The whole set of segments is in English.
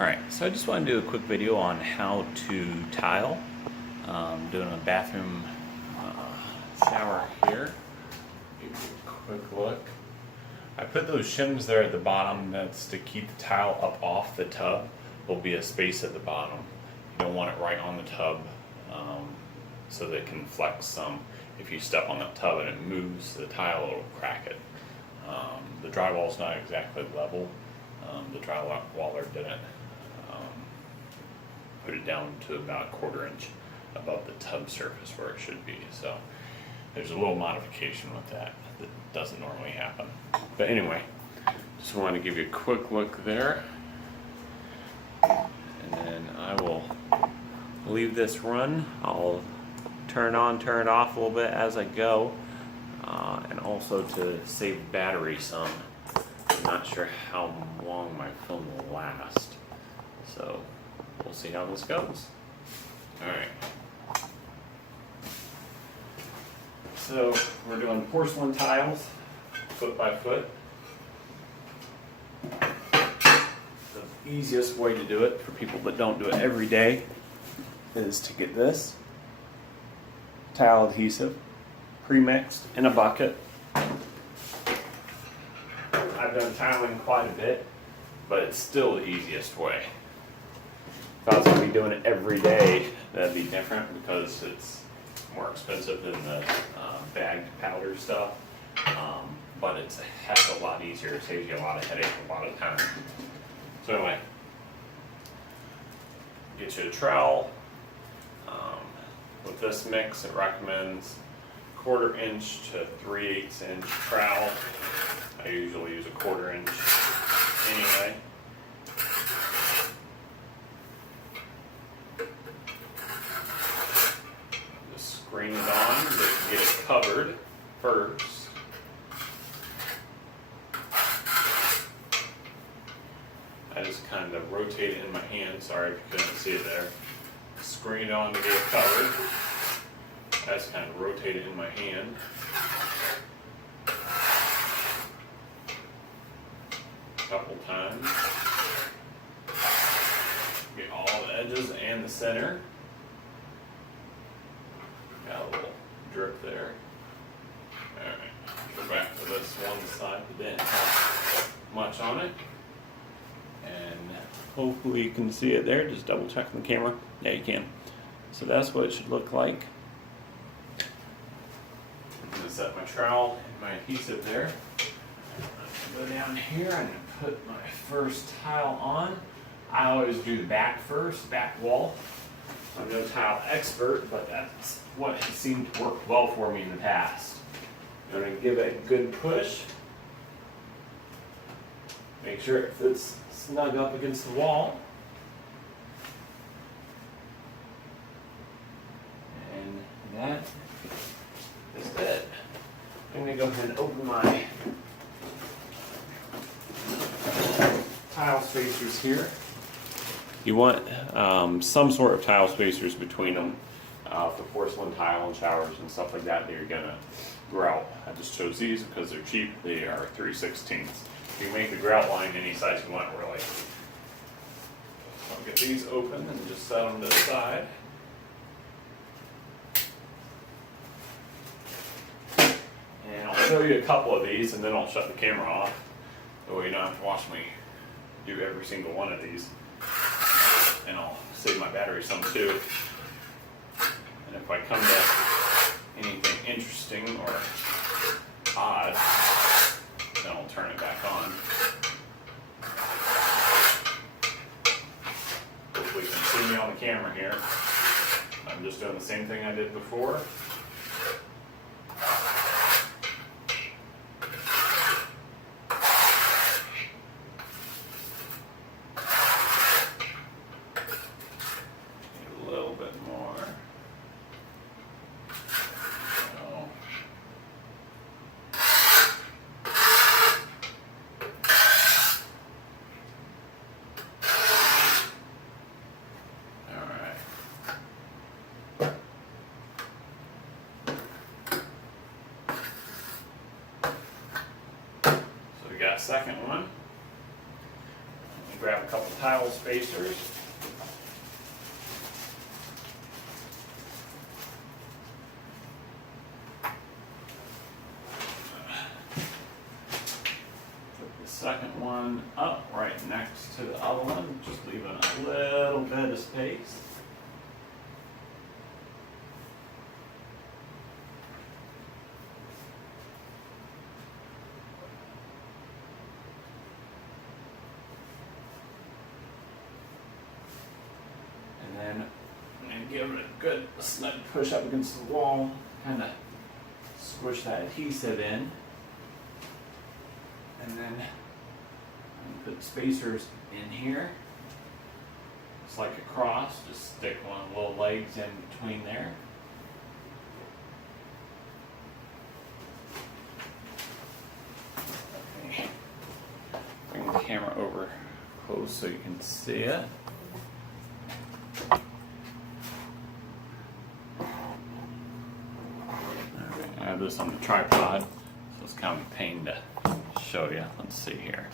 Alright, so I just want to do a quick video on how to tile. Doing a bathroom shower here. Give you a quick look. I put those shims there at the bottom. That's to keep the tile up off the tub. There'll be a space at the bottom. You don't want it right on the tub so that it can flex some. If you step on that tub and it moves, the tile will crack it. The drywall's not exactly level. The drywaller didn't put it down to about a 1/4 inch above the tub surface where it should be. So there's a little modification with that doesn't normally happen. But anyway, just want to give you a quick look there. And then I will leave this run. I'll turn on, turn it off a little bit as I go. And also to save battery some. I'm not sure how long my film will last. So we'll see how this goes. Alright. So we're doing porcelain tiles, foot by foot. The easiest way to do it for people that don't do it every day is to get this tile adhesive pre-mixed in a bucket. I've done tiling quite a bit, but it's still the easiest way. If I was going to be doing it every day, that'd be different because it's more expensive than the bagged powder stuff. But it's a heck of a lot easier. It saves you a lot of headache, a lot of time. So anyway, get you a trowel. With this mix, it recommends 1/4 inch to 3/8 inch trowel. I usually use a 1/4 inch anyway. Just screen it on to get it covered first. I just kind of rotate it in my hand. Sorry if you couldn't see it there. Screen it on to get it covered. I just kind of rotate it in my hand. Couple times. Get all the edges and the center. Got a little drip there. Alright, go back to this one side that didn't have much on it. And hopefully you can see it there. Just double check the camera. Yeah, you can. So that's what it should look like. I'm going to set my trowel and my adhesive there. Go down here and put my first tile on. I always do the back first, back wall. I'm no tile expert, but that's what has seemed to work well for me in the past. I'm going to give it a good push. Make sure it fits snug up against the wall. And that is it. I'm going to go ahead and open my tile spacers here. You want some sort of tile spacers between them for porcelain tile and showers and stuff like that you're going to grout. I just chose these because they're cheap. They are 3/16. You can make the grout line any size you want, really. So I'll get these open and just set them to the side. And I'll show you a couple of these and then I'll shut the camera off. That way you don't have to watch me do every single one of these. And I'll save my battery some too. And if I come to anything interesting or odd, then I'll turn it back on. Hopefully you can see me on the camera here. I'm just doing the same thing I did before. A little bit more. Got a second one. grab a couple tile spacers. Put the second one up right next to the other one, just leaving a little bit of space. And then I'm going to give it a good snug push up against the wall, kind of squish that adhesive in. And then I'm going to put spacers in here. It's like a cross, just stick one of the little legs in between there. Okay. Bring the camera over close so you can see it. I have this on the tripod, so it's kind of a pain to show you. Let's see here.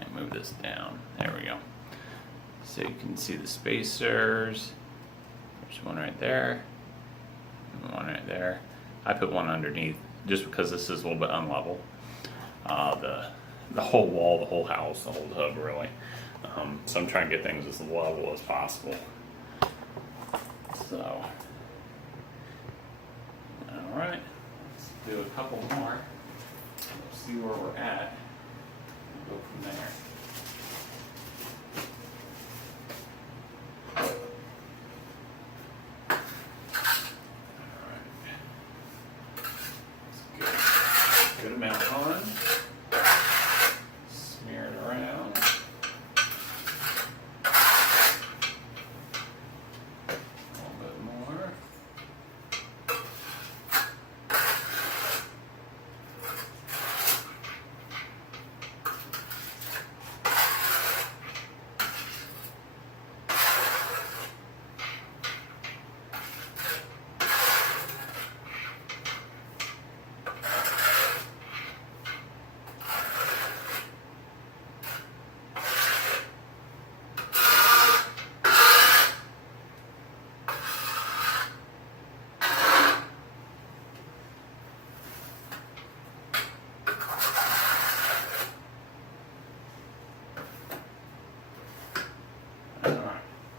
I move this down. There we go. So you can see the spacers. There's one right there, and one right there. I put one underneath just because this is a little bit unlevel. The whole wall, the whole house, the whole tub, really. So I'm trying to get things as level as possible. So, all right. Do a couple more. We'll see where we're at. We'll go from there. All right. Let's get a good amount on. Smear it around. A little bit more.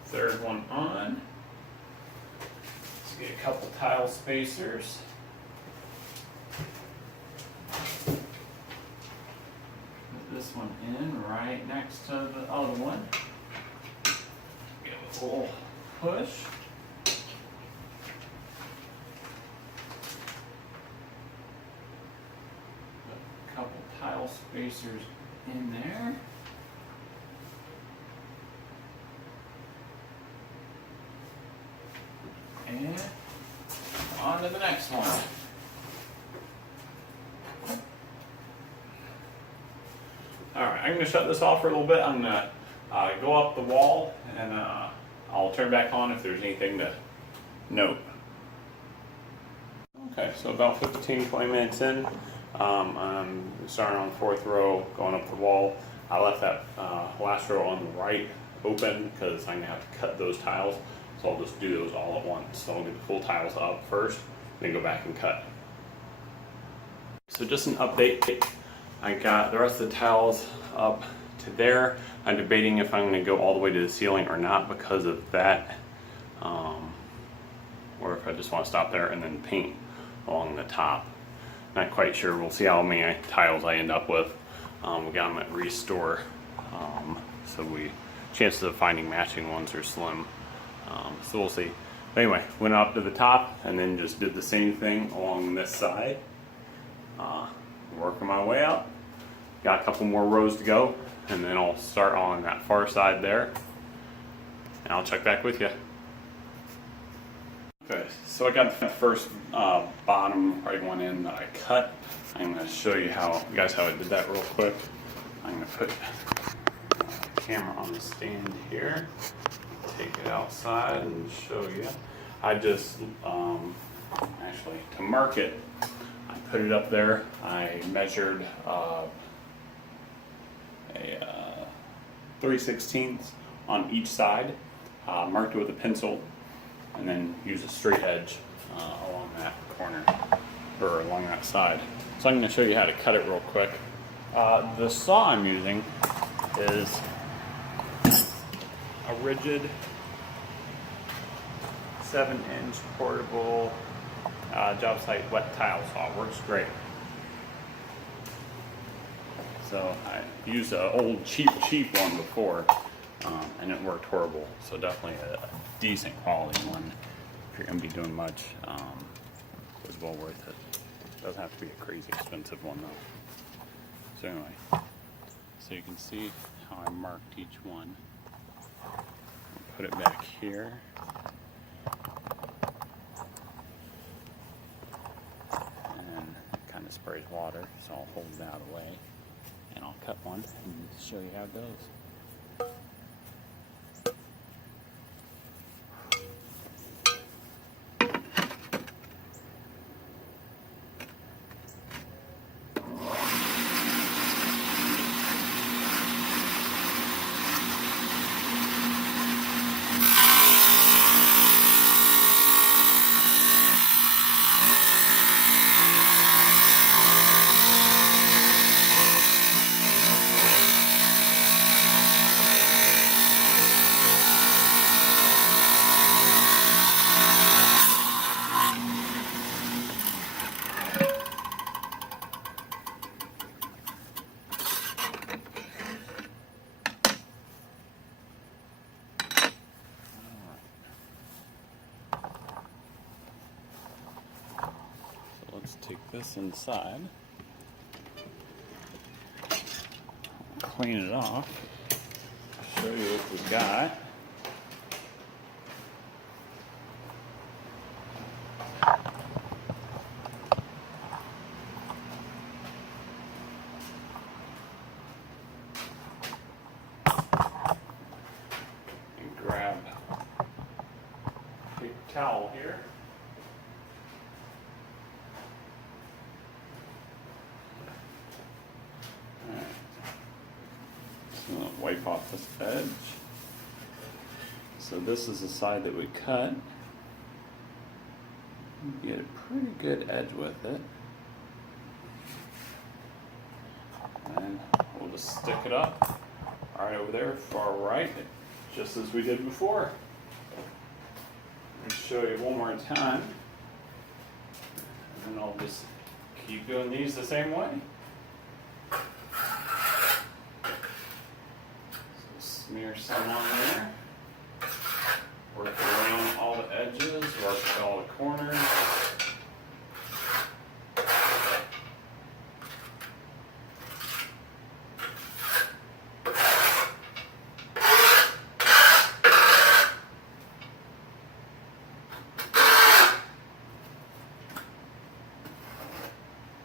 Third one on. Let's get a couple tile spacers. Put this one in right next to the other one. Give it a little push. Put a couple tile spacers in there. And on to the next one. Alright, I'm going to shut this off for a little bit. I'm going to go up the wall and I'll turn back on if there's anything to note. Okay, so about 15-20 minutes in, I'm starting on the fourth row, going up the wall. I left that last row on the right open because I'm going to have to cut those tiles. So I'll just do those all at once. So I'll get the full tiles up first, then go back and cut. So just an update. I got the rest of the tiles up to there. I'm debating if I'm going to go all the way to the ceiling or not because of that. Or if I just want to stop there and then paint along the top. Not quite sure. We'll see how many tiles I end up with. We got them at Restore. So chances of finding matching ones are slim. So we'll see. But anyway, went up to the top and then just did the same thing along this side. Working my way up. Got a couple more rows to go, and then I'll start on that far side there. And I'll check back with you. Okay, so I got the first bottom right one in that I cut. I'm going to show you guys how I did that real quick. I'm going to put the camera on the stand here. Take it outside and show you. I just, actually, to mark it, I put it up there. I measured a 3/16 on each side, marked it with a pencil, and then use a straight edge along that corner, or along that side. So I'm going to show you how to cut it real quick. The saw I'm using is a rigid 7-inch portable job site wet tile saw. Works great. So I used an old cheap one before, and it worked horrible. So definitely a decent quality one. If you're going to be doing much, it was well worth it. It doesn't have to be a crazy expensive one though. So anyway, so you can see how I marked each one. Put it back here. And it kind of sprays water, so I'll hold that away. And I'll cut one and show you how it goes. Let's take this inside, clean it off, show you what we've got. And grab a paper towel here. Wipe off this edge. So this is the side that we cut. Get a pretty good edge with it. And we'll just stick it up right over there, far right, just as we did before. Let's show you one more time. And then I'll just keep doing these the same way. Smear some on there. Work around all the edges, work all the corners.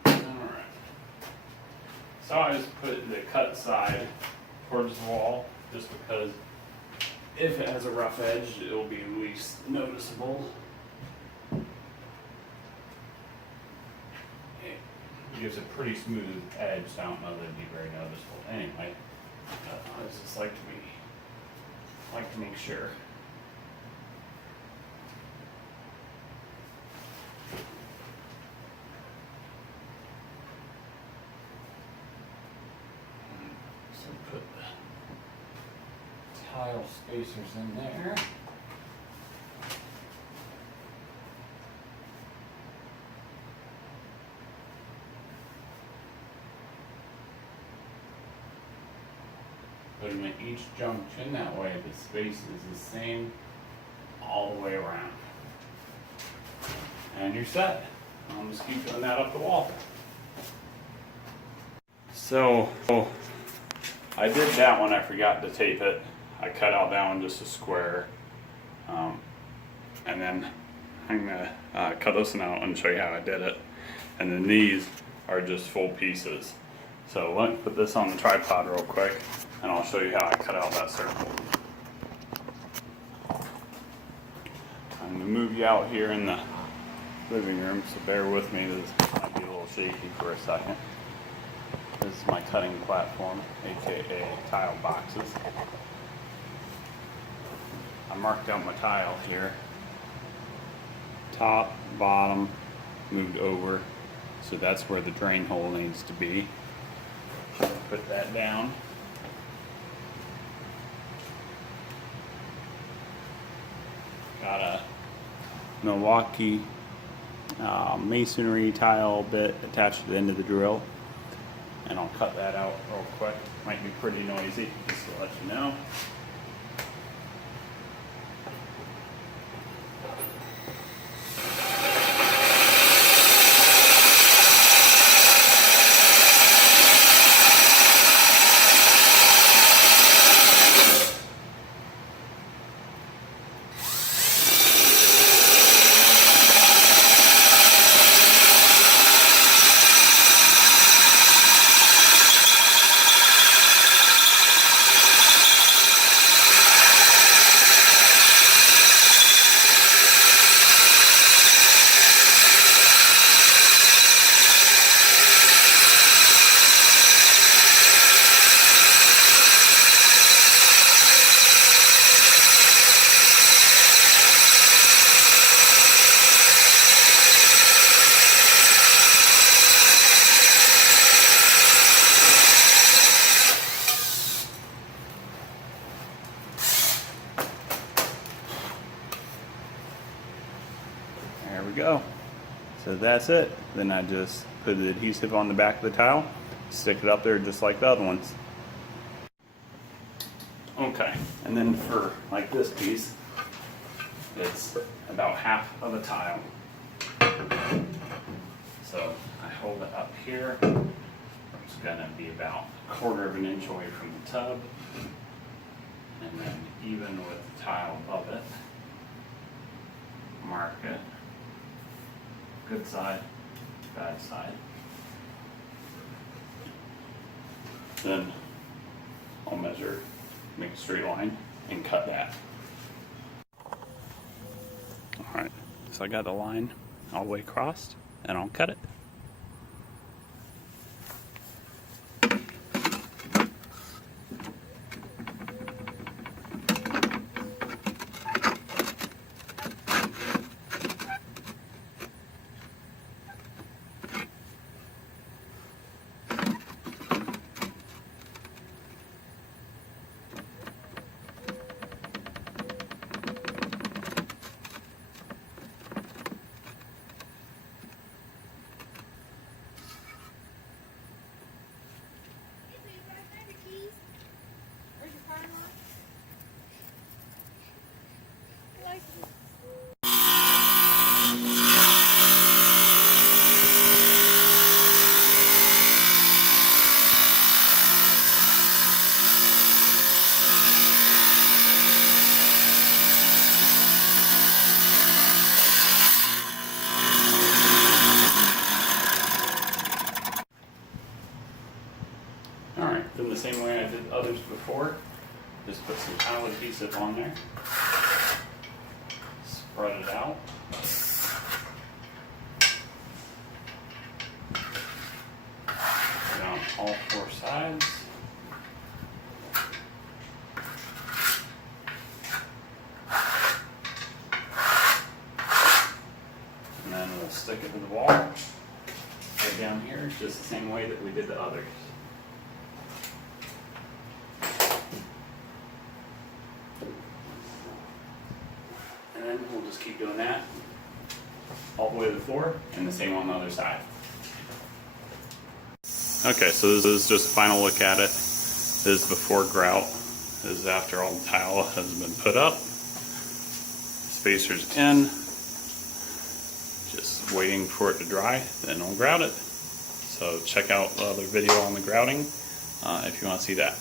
Alright. So I just put the cut side towards the wall, just because if it has a rough edge, it will be least noticeable. It gives a pretty smooth edge, so I don't know that it'd be very noticeable. Anyway, I just like to make sure. So put the tile spacers in there. Put them at each junction, that way the space is the same all the way around. And you're set. I'll just keep doing that up the wall. So I did that one, I forgot to tape it. I cut out that one just a square. And then I'm gonna cut this one out and show you how I did it. And then these are just full pieces. So let me put this on the tripod real quick and I'll show you how I cut out that circle. I'm gonna move you out here in the living room, so bear with me, this might be a little shaky for a second. Because is my cutting platform, aka tile boxes. I marked out my tile here. Top, bottom, moved over. So that's where the drain hole needs to be. Put that down. Got a Milwaukee masonry tile bit attached to the end of the drill. And I'll cut that out real quick. Might be pretty noisy, just to let you know. There we go. So that's it. Then I just put the adhesive on the back of the tile, stick it up there just like the other ones. Okay, and then for like this piece, it's about half of a tile. So I hold it up here. It's gonna be about 1/4 of an inch away from the tub. And then even with the tile above it, mark it. Good side, bad side. Then I'll measure, make a straight line, and cut that. Alright, so I got the line all the way across, and I'll cut it. Alright, then the same way I did others before, just put some tile adhesive on there, spread it out, put it on all 4 sides, and then we'll stick it to the wall, right down here, just the same way that we did the others. And then we'll just keep doing that all the way to the floor, and the same on the other side. Okay, so this is just a final look at it. This is before grout. This is after all the tile has been put up. Spacers in. Just waiting for it to dry, then I'll grout it. So check out the other video on the grouting if you want to see that.